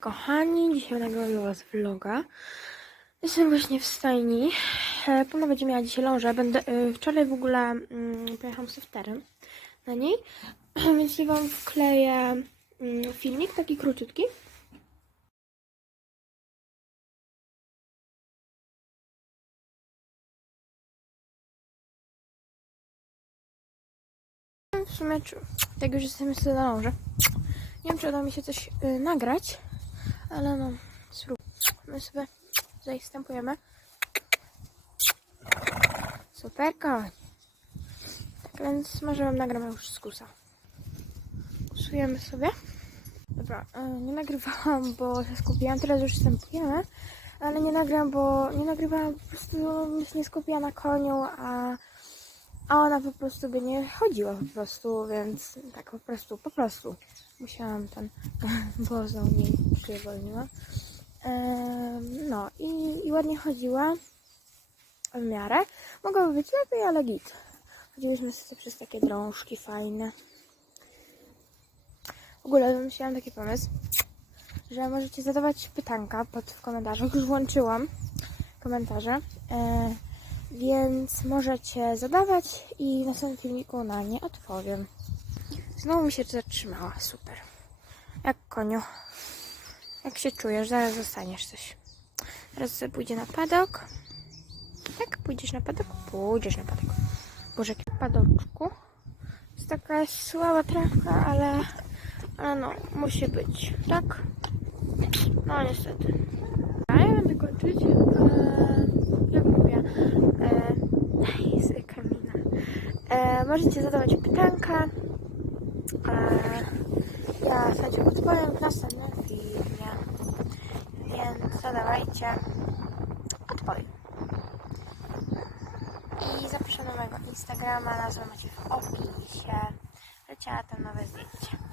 Kochani, dzisiaj nagrywam was vloga. Jestem właśnie w stajni. E, Pona będzie miała dzisiaj lążę. Będę, e, wczoraj w ogóle mm, pojechałam softerem na niej, więc dzisiaj wam wkleję mm, filmik taki króciutki. W sumie, tak już jesteśmy sobie na ląży. Nie wiem, czy uda mi się coś y, nagrać, ale no, spróbuj. My sobie tutaj wstępujemy. Super, kochani. Tak więc może wam nagram już z kusa. Kusujemy sobie. Dobra, y, nie nagrywałam, bo się skupiłam, teraz już wstępujemy, ale nie nagram, bo nie nagrywałam, po prostu się nie skupiła na koniu, a a ona po prostu by nie chodziła po prostu, więc tak po prostu, po prostu. Musiałam ten, bo za mnie się wolniła. No i, i ładnie chodziła w miarę. Mogłoby być lepiej, ale git. Chodziłyśmy sobie przez takie drążki fajne. W ogóle wymyśliłam taki pomysł, że możecie zadawać pytanka pod w komentarzach. Już włączyłam komentarze. E, więc możecie zadawać i w następnym filmiku na nie odpowiem. Znowu mi się zatrzymała, super. Jak konio. Jak się czujesz? Zaraz zostaniesz coś. Teraz sobie pójdzie na padok. Tak? Pójdziesz na padok? Pójdziesz na padok. Boże, jaki padoczku. Jest taka słaba trawka, ale, ale no, musi być, tak? No niestety. A ja będę kończyć. Eee, możecie zadawać pytanka. Eee, ja sobie odpowiem w następnym filmie. Więc zadawajcie. Odpowiem. I zapraszam na mojego Instagrama. Nazwę macie w opisie. Leciała tam nowe zdjęcie.